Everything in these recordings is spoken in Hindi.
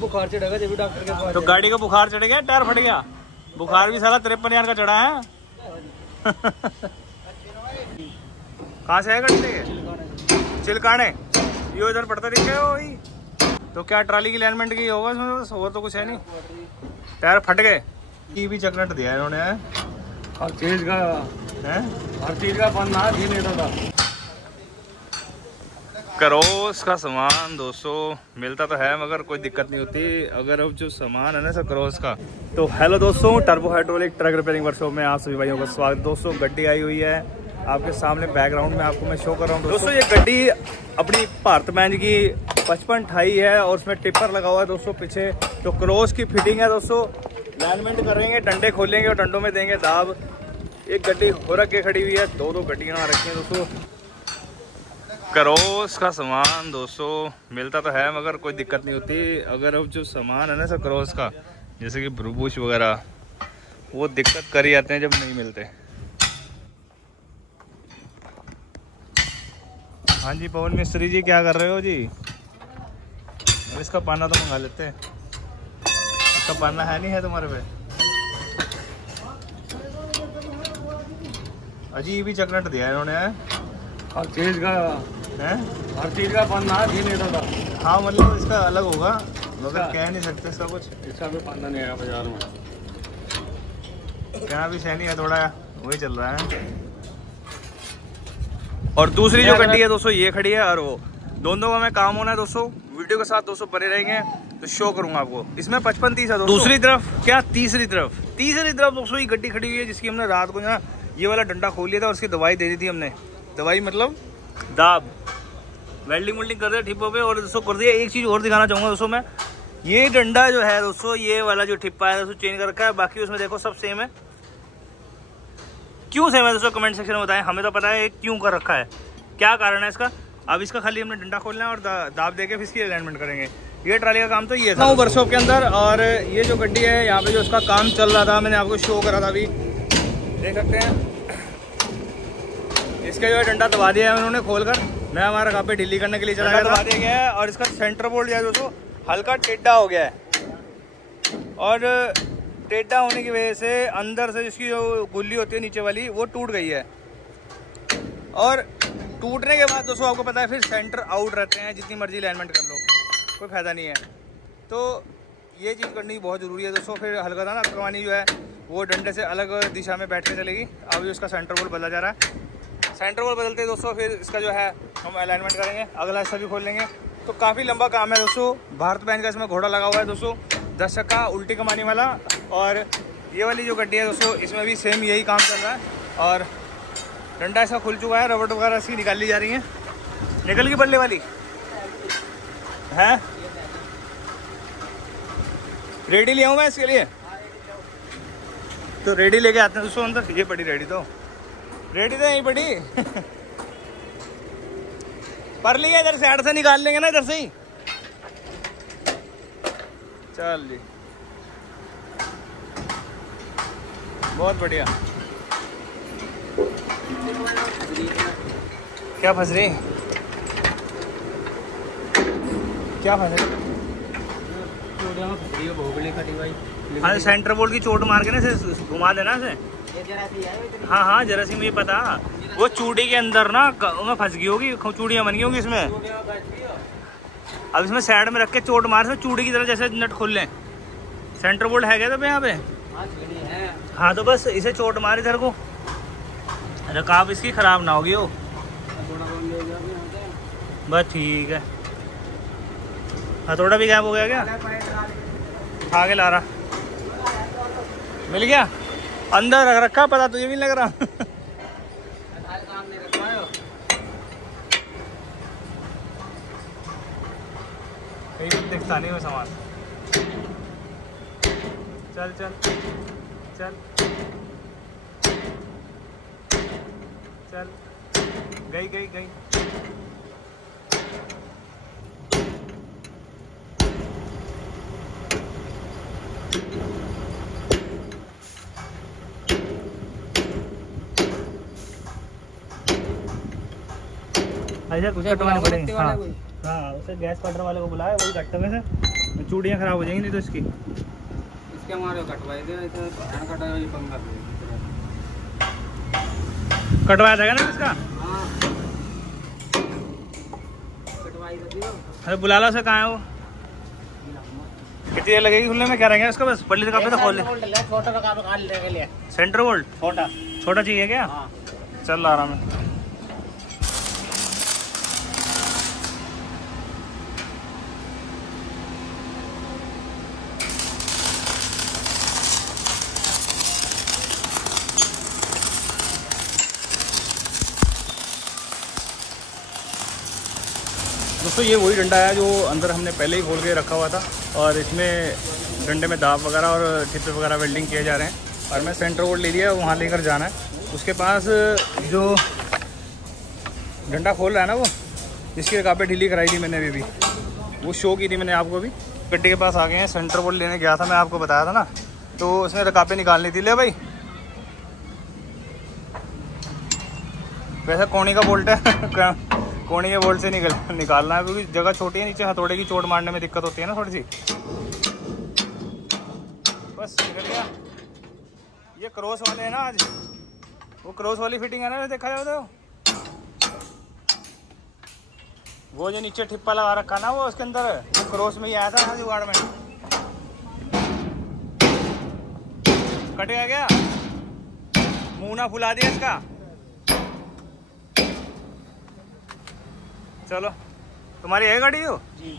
बुखार चढ़ेगा जब भी डॉक्टर के पास। तो गाड़ी का बुखार चढ़ गया, टायर फट गया। बुखार भी साला 53,000 का चढ़ा है। कहाँ से है गाड़ी से? चिलकाने। ये इधर पड़ता दिख गया वही। तो क्या ट्राली की अलाइनमेंट की होगा इसमें? बस और तो कुछ है नहीं। टायर फट गए। की भी चकनट दिया है इन्होंने। हर चीज का है, हर चीज का बनना ही नहीं था। क्रॉस का सामान दोस्तों मिलता तो है मगर कोई दिक्कत नहीं होती अगर अब जो सामान है ना सर क्रॉस का। तो हेलो दोस्तों, turbo hydraulic truck repairing workshop में आप सभी भाइयों का स्वागत। दोस्तों गड्डी आई हुई है आपके सामने, बैकग्राउंड में आपको मैं शो कर रहा हूँ। दोस्तों ये गड्डी अपनी भारत बैंड की 5528 है और उसमें टिपर लगा हुआ है दोस्तों पीछे। तो क्रॉस की फिटिंग है दोस्तों, अलाइनमेंट करेंगे, डंडे खोलेंगे और डंडों में देंगे दाब। एक गड्डी हो रख के खड़ी हुई है, दो गड्डियाँ रखी हैं दोस्तों। क्रॉस का सामान दोस्तों मिलता तो है मगर कोई दिक्कत नहीं होती अगर अब जो सामान है ना सर क्रॉस का, जैसे कि ब्रूबुश वगैरह, वो दिक्कत कर ही आते हैं जब नहीं मिलते। हाँ जी पवन मिस्त्री जी, क्या कर रहे हो जी? अब इसका पाना तो मंगा लेते हैं। इसका पाना है नहीं है तुम्हारे पे? अजीब ही चकनट दिया है इन्होंने। हर चीज का है, हर चीज का बनना ही नहीं था। हाँ मतलब इसका अलग होगा मगर कह नहीं सकते इसका कुछ। इसका भी पाना नहीं आया बाजार में। क्या भी सैनी है, थोड़ा वही चल रहा है। और दूसरी जो गड्डी है दोस्तों ये खड़ी है और वो दोनों का मैं काम होना है दोस्तों। वीडियो के साथ दोस्तों बने रहेंगे तो शो करूंगा आपको। इसमें 5530 है दोस्तों। दूसरी तरफ क्या, तीसरी तरफ दोस्तों ये गड्डी खड़ी हुई है जिसकी हमने रात को ना ये वाला डंडा खोल लिया था और उसकी दवाई दे दी थी हमने। दवाई मतलब दाब, वेल्डिंग वेल्डिंग कर दिया ठिप्पो पे और दोस्तों कर दिया। एक चीज और दिखाना चाहूंगा दोस्तों मैं, ये डंडा जो है दोस्तों ये वाला जो ठिप्पा है दोस्तों चेंज कर रखा है, बाकी उसमें देखो सब सेम है। क्यों सेम है दोस्तों कमेंट सेक्शन में बताएं, हमें तो पता है क्यों कर रखा है, क्या कारण है इसका। अब इसका खाली हमने डंडा खोलना है और दाब देके फिर इसकी अलाइनमेंट करेंगे। ये ट्राली का काम तो ये था वर्कशॉप के अंदर। और ये जो गड्डी है यहाँ पे जो उसका काम चल रहा था, मैंने आपको शो करा था, अभी देख सकते हैं। इसका जो है डंडा दबा दिया है उन्होंने खोल कर, मैं हमारा काम पे ढीली करने के लिए चला गया, दबा दिया गया है। और इसका सेंटर बोल्ट जो है दोस्तों हल्का टेढ़ा हो गया है और टेढ़ा होने की वजह से अंदर से जिसकी जो गुल्ली होती है नीचे वाली वो टूट गई है। और टूटने के बाद दोस्तों आपको पता है फिर सेंटर आउट रहते हैं, जितनी मर्जी अलाइनमेंट कर लो कोई फायदा नहीं है। तो ये चीज़ करनी बहुत ज़रूरी है दोस्तों। फिर हल्का था ना कमानी जो है वो डंडे से अलग दिशा में बैठ के चलेगी। अभी उसका सेंटर बोल्ट बदला जा रहा है। सेंटर बोल्ट बदलते दोस्तों फिर इसका जो है हम अलाइनमेंट करेंगे, अगला हिस्सा भी खोल लेंगे। तो काफ़ी लंबा काम है दोस्तों। भारत बैंड का इसमें घोड़ा लगा हुआ है दोस्तों, 10 चक्का उल्टी कमानी वाला। और ये वाली जो गड्डी है दोस्तों इसमें भी सेम यही काम चल रहा है। और डंडा इसका खुल चुका है, रबड़ वगैरह इसकी निकाल ली जा रही है। निकल की बल्ले वाली है, रेडी ले आऊँ मैं इसके लिए? तो रेडी लेके आते हैं दोस्तों अंदर। ये पड़ी रेडी, तो रेडी तो यहीं पड़ी पर लिया, इधर साइड से निकाल लेंगे ना, इधर से ही। चल जी बहुत बढ़िया। क्या फंस रही, क्या फंस रही? हाँ सेंटर बोल्ट की चोट मार के ना इसे घुमा देना इसे। हाँ हाँ जरा सी मुझे पता, वो चूड़ी के अंदर ना में फंस गई होगी, चूड़ियाँ बन गई होंगी इसमें। अब इसमें साइड में रख के चोट मार, इसमें चूड़ी की तरह जैसे नट खोल लें। सेंटर बोल्ट है क्या तो यहाँ पे? हाँ तो बस इसे चोट मार इधर को, रकाब इसकी खराब ना होगी हो। बस ठीक है। हथौड़ा भी गायब हो गया क्या? आगे ला रहा, मिल गया अंदर रख रखा, पता तुझे भी लग रहा। कहीं भी दिखता नहीं वो सामान। चल चल चल चल, गई गई गई। अच्छा कुछ कटवाने पड़ेंगे। हाँ हाँ उसे गैस कटर वाले को बुलाया, वही कटते में से चूड़ियाँ खराब हो जाएंगी नहीं तो इसकी। इसके हमारे कटवाई दे कटवाई पंगा कटवाया था ना इसका? हाँ कटवाई दियो। अरे बुला लो उसे, कहाँ है वो? कितनी देर लगेगी खुलने में? क्या रहेंगे उसका? बस पल्ली का तो खोल ले। छोटा रखा निकाल ले के लिए सेंटर बोल्ट छोटा छोटा चाहिए क्या? हाँ चल आराम में। दोस्तों ये वही डंडा है जो अंदर हमने पहले ही खोल के रखा हुआ था, और इसमें डंडे में दाब वगैरह और टिप्पे वगैरह वेल्डिंग किए जा रहे हैं। और मैं सेंटर बोल्ट ले लिया, वहाँ लेकर जाना है। उसके पास जो डंडा खोल रहा है ना, वो जिसकी रकाबें ढीली कराई थी मैंने अभी वो शो की थी मैंने आपको भी। गड्डी के पास आ गए हैं, सेंटर बोल्ट लेने गया था मैं, आपको बताया था ना, तो उसने रकाबें निकालनी थी। ले भाई, वैसे कोनी का बोल्ट है कोनी के बोल्ट से निकालना है, क्योंकि जगह छोटी है, नीचे हथौड़े की चोट मारने में दिक्कत होती है ना थोड़ी सी। बस निकल गया। ये क्रॉस वाले हैं ना, आज वो क्रॉस वाली फिटिंग है ना, देखा जाए तो वो जो नीचे ठिप्पा लगा रखा ना, वो उसके अंदर वो क्रॉस में ही आया था ना जुगाड़ में। कट गया क्या? मुंह ना फुला दिया इसका। चलो, तुम्हारी है गाड़ी? हो जी।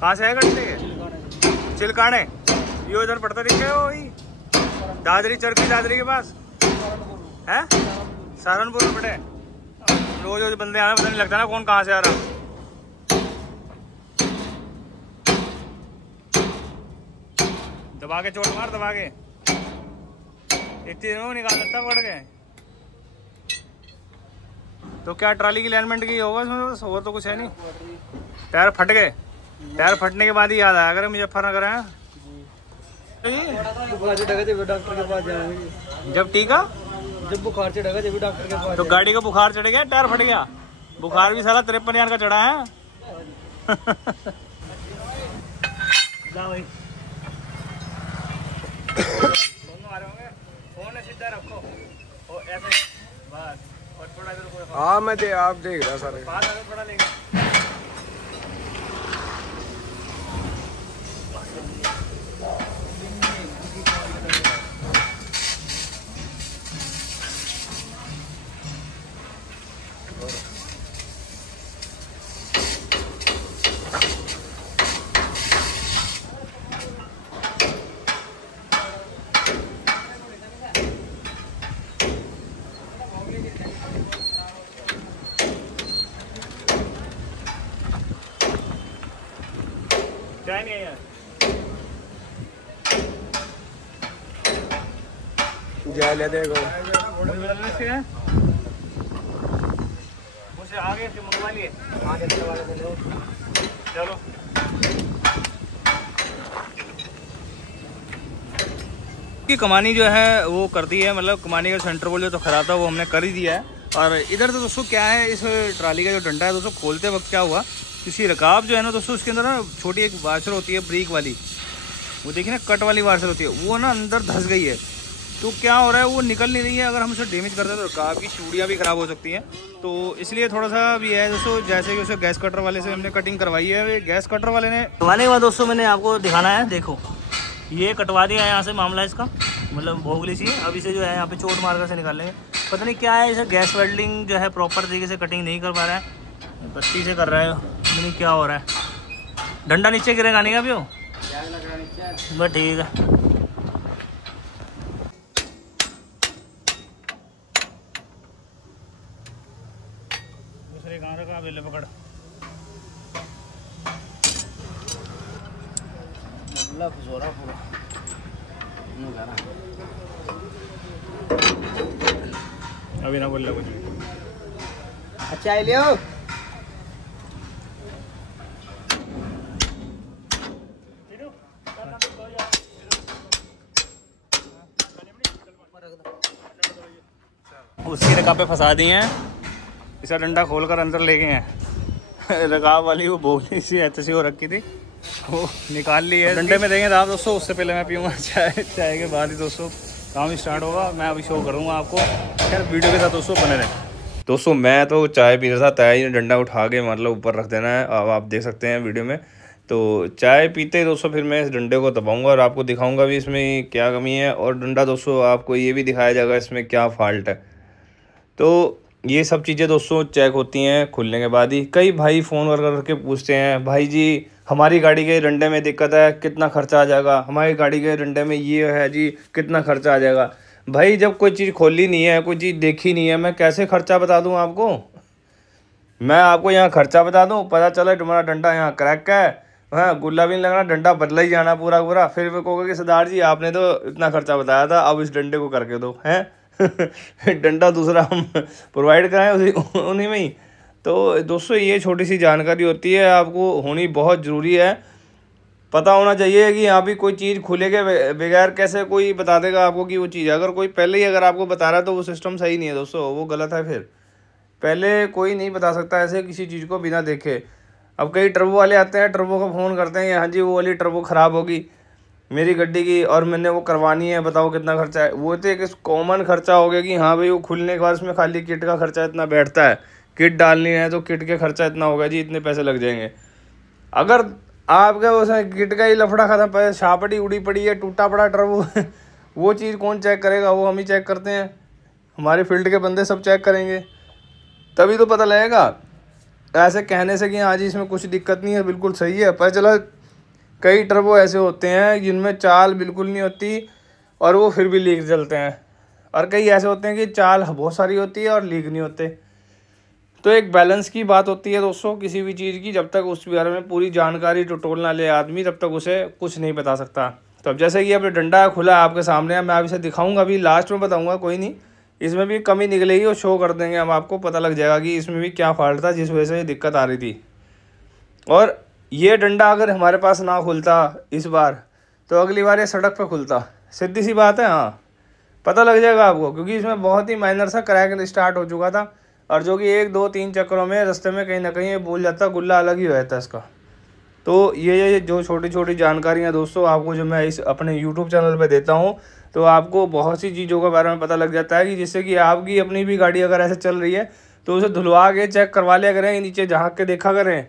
कहाँ से है गाड़ी? से चिलकाने। ये उधर पड़ता दिख गया वही दादरी, चरखी दादरी के पास है, सहारनपुर में पड़े। रोज रोज बंदे आना, पता नहीं लगता ना कौन कहाँ से आ रहा। दबा के चोट मार, दबा के इतनी देर में निकाल सकता पकड़ के। तो क्या ट्राली की अलाइनमेंट की होगा इसमें? बस और तो कुछ है नहीं। टायर फट गए, टायर फटने के बाद ही याद आया, अगर मुजफ्फरनगर है बुखार चढ़ेगा जब डॉक्टर के पास जाएंगे। जब टीका, जब बुखार चढ़ेगा जब डॉक्टर के पास। तो गाड़ी का बुखार चढ़ गया, टायर फट गया। बुखार भी साला 53 यार का चढ़ा है। जा भाई, दोनों आ रहे होंगे। फोन सीधा रखो और ऐसे बस, और थोड़ा इधर को। हाँ मैं आप देख रहा सर। बात थोड़ा लेंगे। क्या नहीं है यार, जा ले देखो मुझसे आगे से मंगवा लिए। चलो की कमानी जो है वो कर दी है, मतलब कमानी का सेंटर बोल जो तो खराब था वो हमने कर ही दिया है। और इधर तो दोस्तों क्या है, इस ट्राली का जो डंडा है दोस्तों, खोलते वक्त क्या हुआ, किसी रकाब जो है ना दोस्तों, उसके अंदर ना छोटी एक वाशर होती है ब्रेक वाली, वो देखिए ना कट वाली वाशर होती है, वो ना अंदर धंस गई है। तो क्या हो रहा है, वो निकल नहीं रही है। अगर हम उसे डैमेज करते हैं तो रकाब की चूड़ियाँ भी ख़राब हो सकती हैं। तो इसलिए थोड़ा सा भी है दोस्तों, जैसे कि उसे गैस कटर वाले से हमने कटिंग करवाई है। गैस कटर वाले ने करवाने के बाद दोस्तों मैंने आपको दिखाना है, देखो ये कटवा दिया है यहाँ से, मामला इसका मतलब भोगली सी। अब इसे जो है यहाँ पे चोट मारकर से निकाल लेंगे। पता नहीं क्या है, इसे गैस वेल्डिंग जो है प्रॉपर तरीके से कटिंग नहीं कर पा रहा है, बत्ती से कर रहा है, नहीं क्या हो रहा है। डंडा नीचे गिरेगा नहीं अभी वो, बस ठीक है। दूसरे कहाँ रखा बेले पकड़, पूरा अभी ना बोल रहा कुछ। अच्छा है लियो। उसकी रकाबें फंसा दी हैं, इसका डंडा खोलकर अंदर ले गए हैं। रकाब वाली वो बोली सी ऐसी हो रखी थी, वो निकाल ली है। डंडे में देंगे दाब दोस्तों, उससे पहले मैं पीऊँगा चाय। चाय के बाद ही दोस्तों काम स्टार्ट होगा। मैं अभी शो करूँगा आपको। खैर वीडियो के साथ दोस्तों बने रहें। दोस्तों मैं तो चाय पी रहा था, तय डंडा उठा के मतलब ऊपर रख देना है। अब आप देख सकते हैं वीडियो में। तो चाय पीते ही दोस्तों फिर मैं इस डंडे को दबाऊंगा और आपको दिखाऊंगा भी इसमें क्या कमी है, और डंडा दोस्तों आपको ये भी दिखाया जाएगा इसमें क्या फॉल्ट है। तो ये सब चीज़ें दोस्तों चेक होती हैं खुलने के बाद ही। कई भाई फ़ोन करके पूछते हैं, भाई जी हमारी गाड़ी के डंडे में दिक्कत है, कितना खर्चा आ जाएगा, हमारी गाड़ी के डंडे में ये है जी, कितना खर्चा आ जाएगा। भाई जब कोई चीज़ खोली नहीं है, कोई चीज़ देखी नहीं है, मैं कैसे खर्चा बता दूं आपको। मैं आपको यहाँ खर्चा बता दूं, पता चला तुम्हारा डंडा यहाँ क्रैक का है, हाँ गुल्ला भी नहीं लगना, डंडा बदला ही जाना पूरा पूरा। फिर मैं कहोगे कि सरदार जी आपने तो इतना खर्चा बताया था, अब इस डंडे को करके दो हैं। डंडा दूसरा हम प्रोवाइड कराएं उन्हीं में ही। तो दोस्तों ये छोटी सी जानकारी होती है, आपको होनी बहुत ज़रूरी है। पता होना चाहिए कि यहाँ भी कोई चीज़ खुलेगा बगैर कैसे कोई बता देगा आपको कि वो चीज़, अगर कोई पहले ही अगर आपको बता रहा है तो वो सिस्टम सही नहीं है दोस्तों, वो गलत है। फिर पहले कोई नहीं बता सकता ऐसे किसी चीज़ को बिना देखे। अब कई टर्बो वाले आते हैं, टर्बो को फ़ोन करते हैं, हाँ जी वो वाली टर्बो ख़राब होगी मेरी गड्डी की और मैंने वो करवानी है, बताओ कितना खर्चा है। वो तो एक कॉमन खर्चा हो गया कि हाँ भाई वो खुलने के बाद उसमें खाली किट का खर्चा इतना बैठता है, किट डालनी है तो किट के खर्चा इतना होगा जी, इतने पैसे लग जाएंगे। अगर आपका उसमें किट का ही लफड़ा खत्म, छापड़ी उड़ी पड़ी है, टूटा पड़ा टर्बो वो चीज़ कौन चेक करेगा, वो हम ही चेक करते हैं, हमारे फील्ड के बंदे सब चेक करेंगे, तभी तो पता लगेगा। ऐसे कहने से कि हाँ जी इसमें कुछ दिक्कत नहीं है, बिल्कुल सही है, पर चला कई टर्बो ऐसे होते हैं जिनमें चाल बिल्कुल नहीं होती और वो फिर भी लीक चलते हैं, और कई ऐसे होते हैं कि चाल बहुत सारी होती है और लीक नहीं होते। तो एक बैलेंस की बात होती है दोस्तों किसी भी चीज़ की। जब तक उस बारे में पूरी जानकारी टटोल ना ले आदमी, तब तक उसे कुछ नहीं बता सकता। तो अब जैसे कि अब डंडा खुला है आपके सामने, मैं अब इसे दिखाऊंगा, अभी लास्ट में बताऊंगा, कोई नहीं, इसमें भी कमी निकलेगी और शो कर देंगे हम आपको, पता लग जाएगा कि इसमें भी क्या फॉल्ट था जिस वजह से ये दिक्कत आ रही थी। और ये डंडा अगर हमारे पास ना खुलता इस बार, तो अगली बार ये सड़क पर खुलता, सीधी सी बात है। हाँ पता लग जाएगा आपको, क्योंकि इसमें बहुत ही माइनर सा क्रैक स्टार्ट हो चुका था, और जो कि 1 2 3 चक्करों में रास्ते में कहीं ना कहीं ये भूल जाता, गुल्ला अलग ही हो जाता इसका। तो ये जो छोटी छोटी जानकारियाँ दोस्तों आपको जो मैं इस अपने यूट्यूब चैनल पे देता हूँ, तो आपको बहुत सी चीज़ों के बारे में पता लग जाता है कि जिससे कि आपकी अपनी भी गाड़ी अगर ऐसे चल रही है तो उसे धुलवा के चेक करवा लिया करें, नीचे झाँक के देखा करें।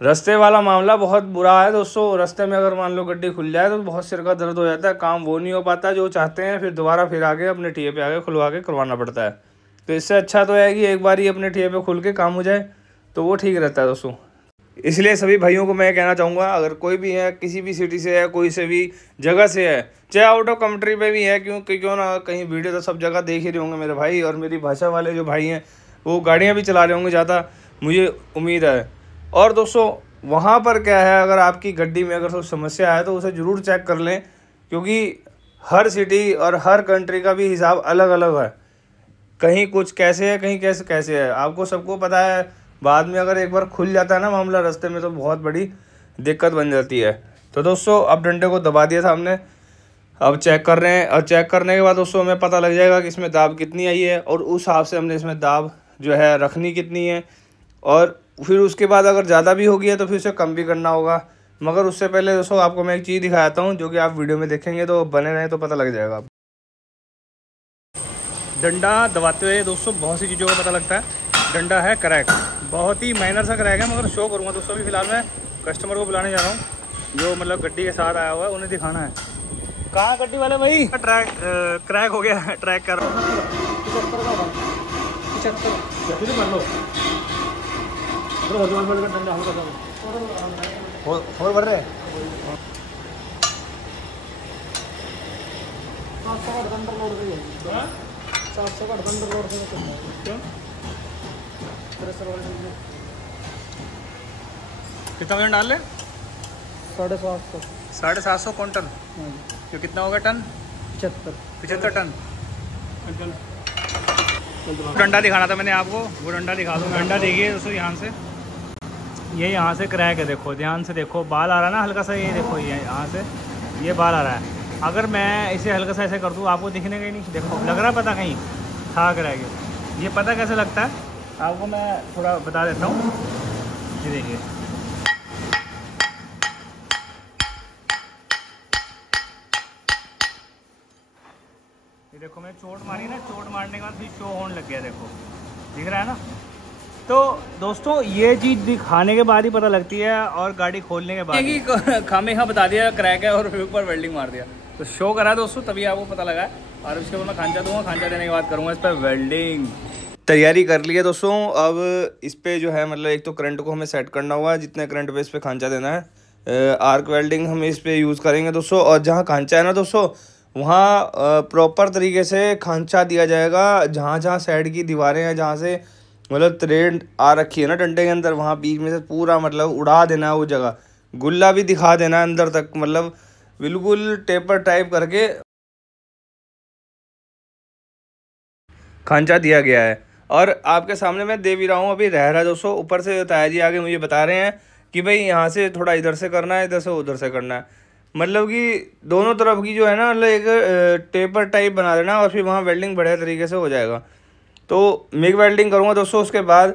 रास्ते वाला मामला बहुत बुरा है दोस्तों, रास्ते में अगर मान लो गड्डी खुल जाए तो बहुत सिर का दर्द हो जाता है, काम वो नहीं हो पाता जो चाहते हैं, फिर दोबारा फिर आके अपने ठिए पे आके खुलवा के करवाना पड़ता है। तो इससे अच्छा तो है कि एक बार ही अपने ठिए पे खुल के काम हो जाए, तो वो ठीक रहता है दोस्तों। इसलिए सभी भाइयों को मैं कहना चाहूँगा, अगर कोई भी है किसी भी सिटी से है, कोई से भी जगह से है, चाहे आउट ऑफ कंट्री पे भी है, क्यों ना कहीं वीडियो तो सब जगह देख ही रहे होंगे मेरे भाई, और मेरी भाषा वाले जो भाई हैं वो गाड़ियाँ भी चला रहे होंगे ज़्यादा, मुझे उम्मीद है। और दोस्तों वहाँ पर क्या है, अगर आपकी गड्डी में अगर कोई समस्या है तो उसे ज़रूर चेक कर लें, क्योंकि हर सिटी और हर कंट्री का भी हिसाब अलग अलग है। कहीं कुछ कैसे है, कहीं कैसे है, आपको सबको पता है। बाद में अगर एक बार खुल जाता है ना मामला रास्ते में, तो बहुत बड़ी दिक्कत बन जाती है। तो दोस्तों अब डंडे को दबा दिया था हमने, अब चेक कर रहे हैं, और चेक करने के बाद दोस्तों हमें पता लग जाएगा कि इसमें दाब कितनी आई है, और उस हिसाब से हमने इसमें दाब जो है रखनी कितनी है, और फिर उसके बाद अगर ज़्यादा भी हो गया तो फिर उसे कम भी करना होगा। मगर उससे पहले दोस्तों आपको मैं एक चीज़ दिखाता हूँ, जो कि आप वीडियो में देखेंगे तो बने रहें तो पता लग जाएगा। डंडा दबाते हुए दोस्तों बहुत सी चीज़ों का पता लगता है। डंडा है क्रैक, बहुत ही माइनर सा क्रैक है, मगर शो करूँगा दोस्तों। अभी फिलहाल मैं कस्टमर को बुलाने जा रहा हूँ, जो मतलब गड्डी के साथ आया हुआ है, उन्हें दिखाना है। कहाँ गड्डी वाले भाई? क्रैक हो गया है, ट्रैक कर रहा और भर रहे कितना वजन डाल ले? 750 750 क्विंटल। तो कितना होगा टन? 75 टन। डंडा दिखाना था मैंने आपको, वो डंडा दिखा दूँ। डंडा देखिए दोस्तों, यहाँ से ये यहाँ से क्रैक है, देखो ध्यान से देखो, बाल आ रहा है ना हल्का सा, ये देखो ये यहाँ से ये बाल आ रहा है। अगर मैं इसे हल्का सा ऐसे कर दूँ आपको दिखने का ही नहीं, देखो लग रहा है पता कहीं था क्रैक। ये पता कैसे लगता है आपको मैं थोड़ा बता देता हूँ। देखिए ये देखो मैं चोट मारी ना, चोट मारने के बाद फिर शो होने लग गया, देखो दिख रहा है ना। तो दोस्तों ये चीज़ दिखाने के बाद ही पता लगती है और गाड़ी खोलने के बाद खामे खा बता दिया क्रैक है और फिर ऊपर वेल्डिंग मार दिया, तो शो करा दोस्तों तभी आपको पता लगा। और उसके बाद मैं खांचा दूंगा, खांचा देने के बाद करूँगा इस पर वेल्डिंग। तैयारी कर ली है दोस्तों। अब इस पर जो है मतलब एक तो करंट को हमें सेट करना हुआ है, जितने करंट पे इस पर खांचा देना है। आर्क वेल्डिंग हम इस पर यूज़ करेंगे दोस्तों। और जहाँ खांचा है ना दोस्तों, वहाँ प्रॉपर तरीके से खांचा दिया जाएगा। जहाँ जहाँ साइड की दीवारें हैं, जहाँ से मतलब थ्रेड आ रखी है ना डंडे के अंदर, वहाँ बीच में से पूरा मतलब उड़ा देना है वो जगह, गुल्ला भी दिखा देना है अंदर तक, मतलब बिल्कुल टेपर टाइप करके खांचा दिया गया है। और आपके सामने मैं दे भी रहा हूँ, अभी रह रहा है दोस्तों। ऊपर से ताया जी आगे मुझे बता रहे हैं कि भाई यहाँ से थोड़ा इधर से करना है, इधर से उधर से करना है, मतलब कि दोनों तरफ की जो है ना मतलब एक टेपर टाइप बना देना और फिर वहाँ वेल्डिंग बढ़िया तरीके से हो जाएगा। तो मिग वेल्डिंग करूँगा दोस्तों उसके बाद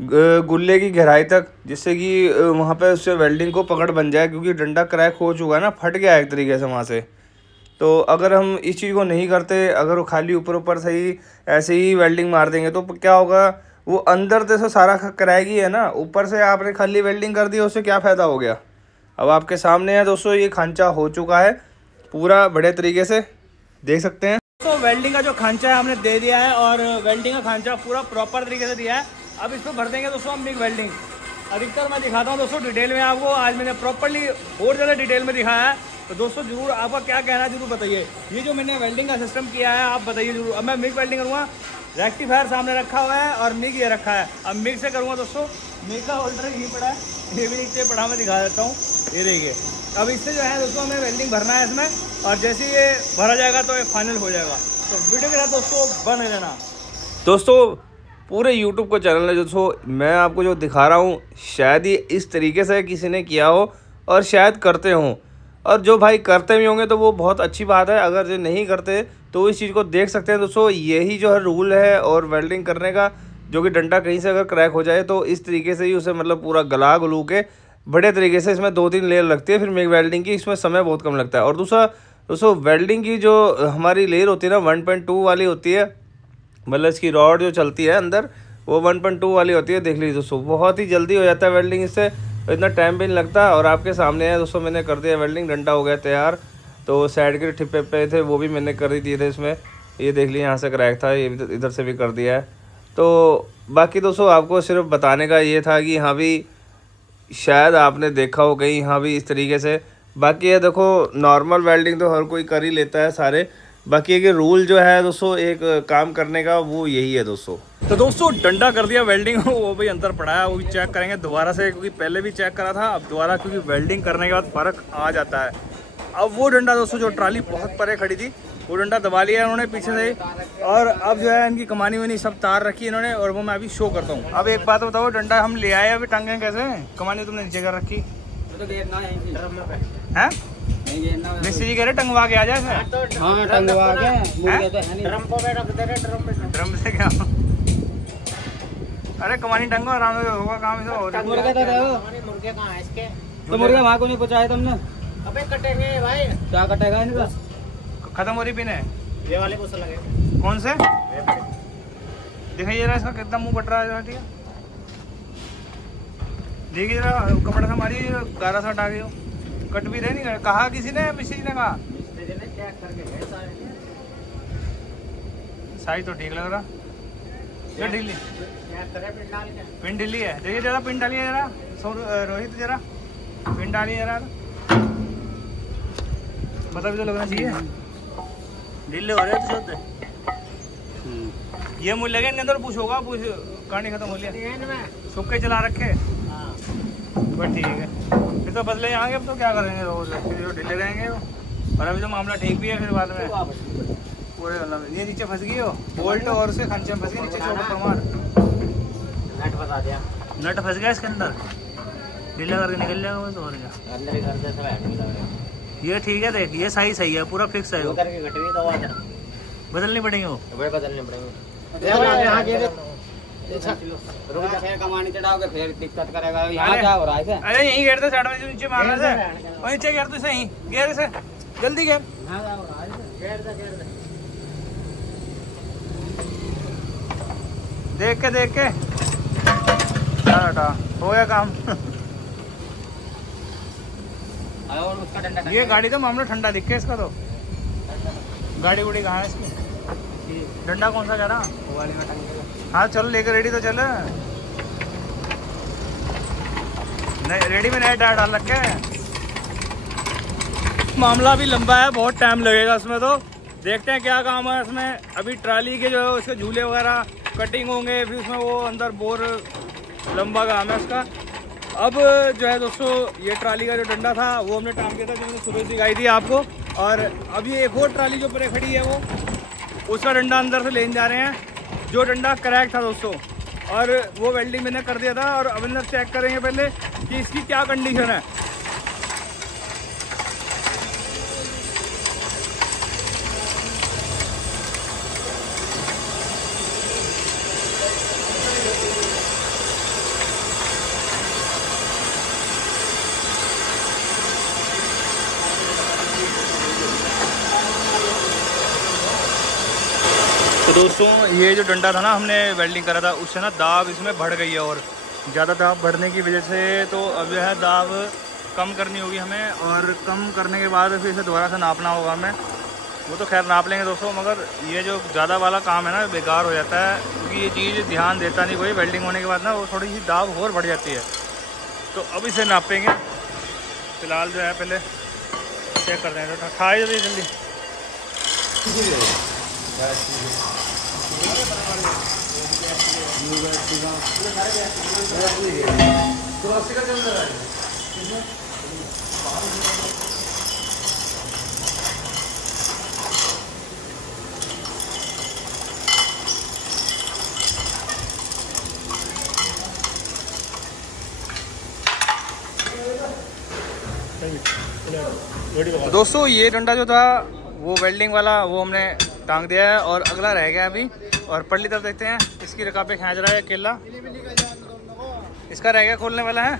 गुल्ले की गहराई तक, जिससे कि वहाँ पे उससे वेल्डिंग को पकड़ बन जाए, क्योंकि डंडा क्रैक हो चुका है ना, फट गया एक तरीके से वहाँ से। तो अगर हम इस चीज़ को नहीं करते, अगर वो खाली ऊपर ऊपर से ही ऐसे ही वेल्डिंग मार देंगे तो क्या होगा, वो अंदर से सारा क्रैक ही है ना, ऊपर से आपने खाली वेल्डिंग कर दी, उससे क्या फ़ायदा हो गया। अब आपके सामने है दोस्तों, ये खांचा हो चुका है पूरा बढ़िया तरीके से, देख सकते हैं। तो वेल्डिंग का जो खांचा है हमने दे दिया है और वेल्डिंग का खांचा पूरा प्रॉपर तरीके से दिया है। अब इसको भर देंगे दोस्तों हम मिग वेल्डिंग। अधिकतर मैं दिखाता हूँ दोस्तों डिटेल में आपको, आज मैंने प्रॉपरली बहुत ज़्यादा डिटेल में दिखाया है। तो दोस्तों जरूर आपका क्या कहना है जरूर बताइए। ये जो मैंने वेल्डिंग का सिस्टम किया है आप बताइए जरूर। अब मैं मिग वेल्डिंग करूँगा, रेक्टिफायर सामने रखा हुआ है और मिग ये रखा है। अब मिग से करूँगा दोस्तों, मिग का होल्डर यहीं पड़ा है, ये भी नीचे पड़ा, मैं दिखा देता हूँ, ये देखिए। अब इससे जो है दोस्तों हमें वेल्डिंग भरना है इसमें, और जैसे ये भरा जाएगा तो ये फाइनल हो जाएगा। तो वीडियो के साथ दोस्तों बने रहना। दोस्तों पूरे YouTube को चैनल है दोस्तों, मैं आपको जो दिखा रहा हूँ शायद ही इस तरीके से किसी ने किया हो और शायद करते हों, और जो भाई करते भी होंगे तो वो बहुत अच्छी बात है। अगर जो नहीं करते तो इस चीज़ को देख सकते हैं दोस्तों, यही जो है रूल है और वेल्डिंग करने का, जो कि डंडा कहीं से अगर क्रैक हो जाए तो इस तरीके से ही उसे मतलब पूरा गला गलू के बड़े तरीके से इसमें 2-3 लेयर लगती है फिर मिग वेल्डिंग की, इसमें समय बहुत कम लगता है। और दूसरा दोस्तों वेल्डिंग की जो हमारी लेयर होती है ना 1.2 वाली होती है, मतलब इसकी रॉड जो चलती है अंदर वो 1.2 वाली होती है। देख लीजिए दोस्तों बहुत ही जल्दी हो जाता है वेल्डिंग, इससे तो इतना टाइम भी नहीं लगता। और आपके सामने है दोस्तों, मैंने कर दिया वेल्डिंग, डंडा हो गया तैयार। तो साइड के ठिप्पे पे थे वो भी मैंने कर ही दिए थे इसमें, ये देख लीजिए यहाँ से क्रैक था, ये भी इधर से भी कर दिया है। तो बाकी दोस्तों आपको सिर्फ बताने का ये था कि हाँ भी शायद आपने देखा हो कहीं, हाँ भी इस तरीके से। बाकी है देखो नॉर्मल वेल्डिंग तो हर कोई कर ही लेता है सारे, बाकी एक रूल जो है दोस्तों एक काम करने का वो यही है दोस्तों। तो दोस्तों डंडा कर दिया वेल्डिंग, वो भी अंदर पड़ा है, वो भी चेक करेंगे दोबारा से, क्योंकि पहले भी चेक करा था, अब दोबारा, क्योंकि वेल्डिंग करने के बाद फ़र्क आ जाता है। अब वो डंडा दोस्तों जो ट्राली बहुत परे खड़ी थी वो डंडा दबा लिया उन्होंने पीछे से, और अब जो है इनकी कमानी वनी सब तार रखी इन्होंने, और वो मैं अभी शो करता हूँ। अब एक बात बताओ, डंडा हम ले आए, अभी टांगे कैसे, कमानी तुमने नीचे कर रखी है? मिस्त्री जी कह रहे टंगवा के आ जाए, टंगवा के ड्रम से क्या, अरे कमानी टंगो आराम से होगा काम। मुर्गे कहाँ है इसके? तो मुर्गे वहाँ को नहीं पहुँचाए तुमने? अबे कटेंगे भाई, क्या कटेगा इनका? खत्म हो रही पिन है ये वाले को लगे। कौन से दिखाइए जरा, इसका कितना मुंह कट रहा है। ठीक है देखिए जरा, कपड़ा सा मारिए, गारा सा हटा गए, कट भी रहे नहीं, कहा किसी ने, मिस्त्री ने कहा साइज तो ठीक लग रहा, ये ढीली पिन ढीली है। देखिए जरा पिन डालिए जरा, रोहित जरा पिन डालिए जरा, पता भी तो लगना चाहिए। ढीले हो रहे तो ये मुझे लगे इनके अंदर पूछ होगा, पूछ कहानी खत्म हो लिया, सूख के चला रखे बस ठीक है। फिर तो बदले आएंगे, अब तो क्या करेंगे रोज, फिर जो ढीले रहेंगे वो। और अभी तो मामला ठीक भी है, फिर बाद में पूरे ये नीचे फंस गई हो बोल्ट, और उसके खांचे में फंस गई नीचे, चौक पर मार नट फंसा दिया, नट फंस गया इसके अंदर, ढीला करके निकल जाएगा बस, और क्या अंदर ही कर दे। ये ठीक है, देख ये सही है, पूरा फिक्स है, बदलनी पड़ेंगे वो, बदलने पड़ेंगे। रुक जा, फिर कमानी चढ़ाओगे फिर दिक्कत करेगा। यहाँ क्या हो रहा है? अरे यहीं गिर दे, साइड में नीचे मारना से और नीचे गिर दे, सही गिर से जल्दी गिर। यहाँ क्या हो रहा है? गिर दे। देख के हो गया काम। और उसका डंडा, ये गाड़ी तो मामला ठंडा दिख के इसका तो। गाड़ी गुड़ी कहाँ है इसकी? डंडा कौन सा कह रहा? वाली में टंगेगा। हाँ चलो लेकर रेडी तो चल। नहीं रेडी में नया टायर डाल रखे हैं। मामला भी लंबा है, बहुत टाइम लगेगा इसमें। तो देखते हैं क्या काम है इसमें। अभी ट्राली के जो है उसके झूले वगैरह कटिंग होंगे, फिर उसमें वो अंदर बोर, लंबा काम है उसका। अब जो है दोस्तों ये ट्राली का जो डंडा था वो हमने टांग दिया था, जो मैंने सुबह दिखाई थी आपको। और अभी एक और ट्राली जो परे खड़ी है वो उसका डंडा अंदर से लेने जा रहे हैं, जो डंडा क्रैक था दोस्तों। और वो वेल्डिंग मैंने कर दिया था और अब अंदर चेक करेंगे पहले कि इसकी क्या कंडीशन है। तो दोस्तों ये जो डंडा था ना हमने वेल्डिंग करा था, उससे ना दाब इसमें बढ़ गई है। और ज़्यादा दाब बढ़ने की वजह से तो अब जो है दाब कम करनी होगी हमें। और कम करने के बाद फिर इसे दोबारा से नापना होगा हमें। वो तो खैर नाप लेंगे दोस्तों, मगर ये जो ज़्यादा वाला काम है ना बेकार हो जाता है, क्योंकि ये चीज़ ध्यान देता नहीं कोई। वेल्डिंग होने के बाद ना वो थोड़ी सी दाब और बढ़ जाती है। तो अब इसे नापेंगे। फ़िलहाल जो है पहले चेक कर देंगे। तो खाए जल्दी तो दोस्तों ये डंडा जो था वो वेल्डिंग वाला वो हमने टांग दिया है और अगला रह गया अभी। और पल्ली तरफ देखते हैं, इसकी रकाबे खींच रहा है केला, इसका रह गया खोलने वाला है।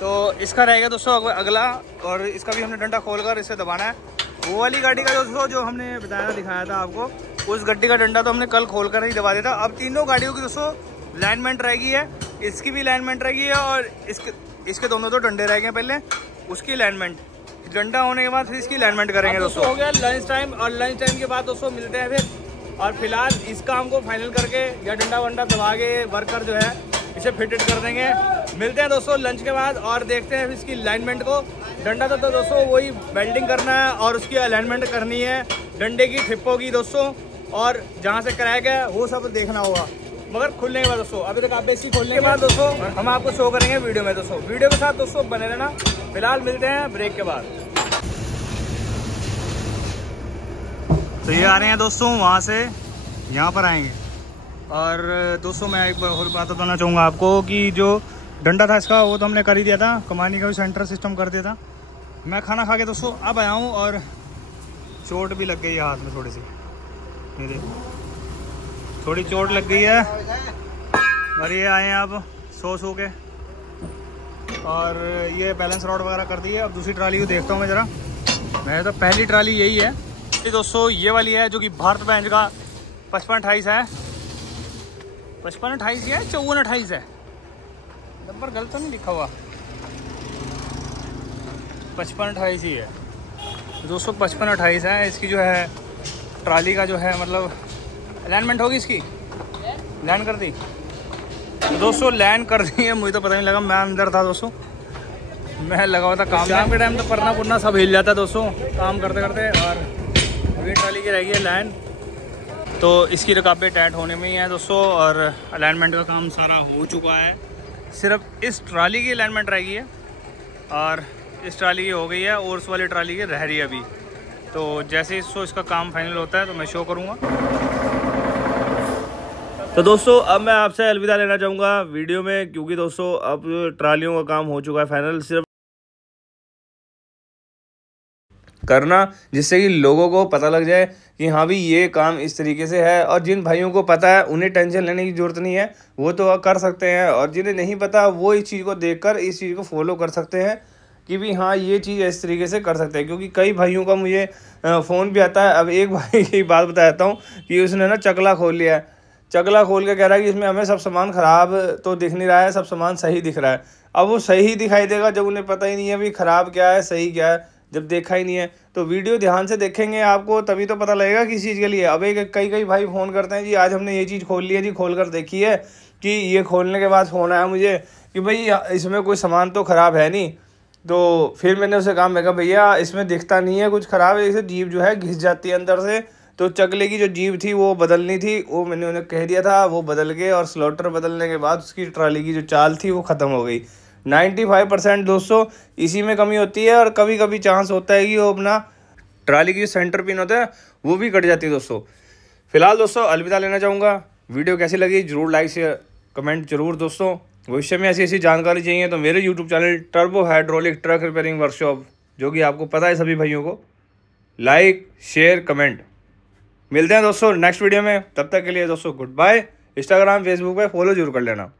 तो इसका रह गया दोस्तों अगला, और इसका भी हमने डंडा खोलकर इसे दबाना है। वो वाली गाड़ी का दोस्तों जो हमने बताया दिखाया था आपको, उस गड्डी का डंडा तो हमने कल खोलकर ही दबा दिया था। अब तीनों गाड़ियों की दोस्तों लाइनमेंट रहेगी है, इसकी भी लाइनमेंट रहेगी है और इसके दोनों तो डंडे रह गए पहले, उसकी अलाइनमेंट, डंडा होने के बाद फिर इसकी अलाइनमेंट करेंगे दोस्तों। हो गया लंच टाइम, और लंच टाइम के बाद दोस्तों मिलते हैं फिर। और फिलहाल इस काम को फाइनल करके या डंडा वंडा दबा के वर्कर जो है इसे फिटेड कर देंगे। मिलते हैं दोस्तों लंच के बाद और देखते हैं इसकी अलाइनमेंट को। डंडा तो दोस्तों वही वेल्डिंग करना है और उसकी अलाइनमेंट करनी है, डंडे की ठिप्पों की दोस्तों, और जहाँ से क्रैक है वो सब देखना होगा। मगर खुलने के बाद दोस्तों, अभी तक आप बेसिक खोलने के बाद दोस्तों हम आपको शो करेंगे वीडियो में। दोस्तों वीडियो के साथ दोस्तों बने रहना। फिलहाल मिलते हैं ब्रेक के बाद। तो ये आ रहे हैं दोस्तों वहाँ से, यहाँ पर आएंगे। और दोस्तों मैं एक और बात बताना चाहूँगा आपको कि जो डंडा था इसका वो तो हमने कर ही दिया था, कमानी का भी सेंटर सिस्टम कर दिया था। मैं खाना खा के दोस्तों अब आया हूँ और चोट भी लग गई है हाथ में थोड़ी सी, मेरे थोड़ी चोट लग गई है। और ये आए हैं अब सो के, और ये बैलेंस रॉड वगैरह कर दी है। अब दूसरी ट्राली को देखता हूँ मैं ज़रा। मैं तो पहली ट्राली यही है दोस्तों, ये वाली है जो कि भारत बेंच का 5528 है। 5528 है, 5428 है, नंबर गलत तो नहीं लिखा हुआ, 5528 ही है दोस्तों, 5528 है। इसकी जो है ट्राली का जो है मतलब अलाइनमेंट होगी, इसकी लैंड कर दी तो दोस्तों, लैंड कर दी है। मुझे तो पता नहीं लगा, मैं अंदर था दोस्तों, मैं लगा हुआ था काम। शाम के टाइम तो परना पुरना सब हिल जाता है दोस्तों काम करते करते। और अभी ट्राली की रह गई है लैंड, तो इसकी रकाबें टाइट होने में ही है दोस्तों। और अलाइनमेंट का काम सारा हो चुका है, सिर्फ इस ट्राली की अलाइनमेंट रह गई है और इस ट्राली की हो गई है और उस वाली ट्राली की रह रही है अभी। तो जैसे इसका काम फाइनल होता है तो मैं शो करूँगा। तो दोस्तों अब मैं आपसे अलविदा लेना चाहूँगा वीडियो में, क्योंकि दोस्तों अब ट्रालियों का काम हो चुका है फाइनल। सिर्फ करना, जिससे कि लोगों को पता लग जाए कि हाँ भी ये काम इस तरीके से है। और जिन भाइयों को पता है उन्हें टेंशन लेने की ज़रूरत नहीं है, वो तो कर सकते हैं, और जिन्हें नहीं पता वो इस चीज़ को देखकर इस चीज़ को फॉलो कर सकते हैं कि भी हाँ ये चीज़ इस तरीके से कर सकते हैं। क्योंकि कई भाइयों का मुझे फ़ोन भी आता है। अब एक भाई की बात बता देता हूँ कि उसने ना चकला खोल लिया है, चकला खोल के कह रहा है कि इसमें हमें सब सामान ख़राब तो दिख नहीं रहा है, सब सामान सही दिख रहा है। अब वो सही दिखाई देगा जब उन्हें पता ही नहीं है भी ख़राब क्या है सही क्या है, जब देखा ही नहीं है। तो वीडियो ध्यान से देखेंगे आपको तभी तो पता लगेगा किस चीज़ के लिए। अब एक कई भाई फ़ोन करते हैं, जी आज हमने ये चीज़ खोल ली है जी, खोल कर देखी है कि ये खोलने के बाद फ़ोन आया मुझे कि भाई इसमें कोई सामान तो ख़राब है नहीं। तो फिर मैंने उसे कहा, मैं कहा भैया इसमें दिखता नहीं है कुछ ख़राब है, इसे जीभ जो है घिस जाती है अंदर से। तो चकले की जो जीभ थी वो बदलनी थी, वो मैंने उन्हें कह दिया था, वो बदल के, और स्लॉटर बदलने के बाद उसकी ट्राली की जो चाल थी वो ख़त्म हो गई। 95% दोस्तों इसी में कमी होती है, और कभी कभी चांस होता है कि वो अपना ट्राली की सेंटर पिन होता है वो भी कट जाती है दोस्तों। फिलहाल दोस्तों अलविदा लेना चाहूँगा। वीडियो कैसी लगी जरूर लाइक शेयर कमेंट जरूर दोस्तों। भविष्य में ऐसी जानकारी चाहिए तो मेरे YouTube channel turbo hydraulic truck repairing workshop, जो कि आपको पता है सभी भाइयों को, लाइक शेयर कमेंट। मिलते हैं दोस्तों नेक्स्ट वीडियो में, तब तक के लिए दोस्तों गुड बाय। इंस्टाग्राम फेसबुक पे फॉलो जरूर कर लेना।